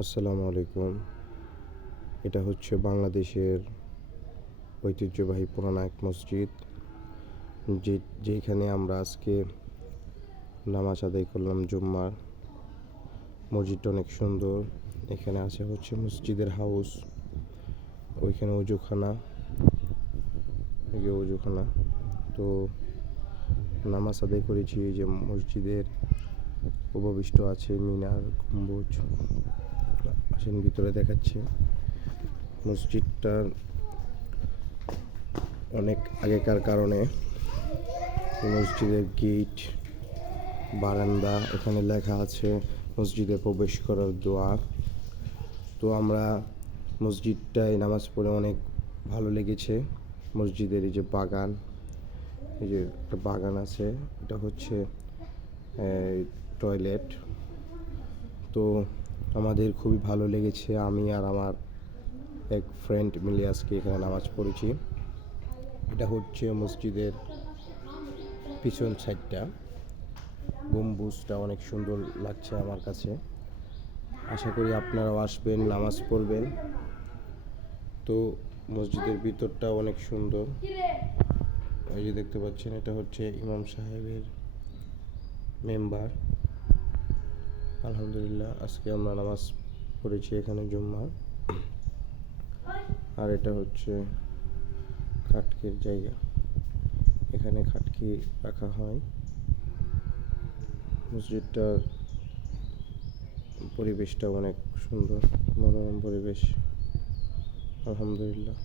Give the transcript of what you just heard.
আসসালামু আলাইকুম। এটা হচ্ছে বাংলাদেশের ঐতিহ্যবাহী পুরানো এক মসজিদ, যেখানে আমরা আজকে নামাজ আদায় করলাম জুম্মার। মসজিদটা অনেক সুন্দর। এখানে আছে হচ্ছে মসজিদের হাউস, ওইখানে অজুখানা, অজুখানা। তো নামাজ আদায় করেছি যে মসজিদের উপবিষ্ট আছে মিনার, গম্বুজ। আসেন ভিতরে দেখাচ্ছে। মসজিদটা অনেক আগেকার কারণে মসজিদের গেট, বারান্দা, এখানে লেখা আছে মসজিদে প্রবেশ করার দোয়া। তো আমরা মসজিদটায় নামাজ পড়ে অনেক ভালো লেগেছে। মসজিদের এই যে বাগান, এই যে একটা বাগান আছে, এটা হচ্ছে টয়লেট। তো আমাদের খুবই ভালো লেগেছে। আমি আর আমার এক ফ্রেন্ড মিলে আজকে এখানে নামাজ পড়েছি। এটা হচ্ছে মসজিদের পিছন সাইডটা। গম্বুজটা অনেক সুন্দর লাগছে আমার কাছে। আশা করি আপনারাও আসবেন, নামাজ পড়বেন। তো মসজিদের ভিতরটা অনেক সুন্দর। এই যে দেখতে পাচ্ছেন, এটা হচ্ছে ইমাম সাহেবের মেম্বার। আলহামদুলিল্লাহ, আজকে আমরা নামাজ পড়েছি এখানে জুম্মার। আর এটা হচ্ছে খাটকির জায়গা, এখানে খাটকি রাখা হয়। মসজিদটার পরিবেশটা অনেক সুন্দর, মনোরম পরিবেশ। আলহামদুলিল্লাহ।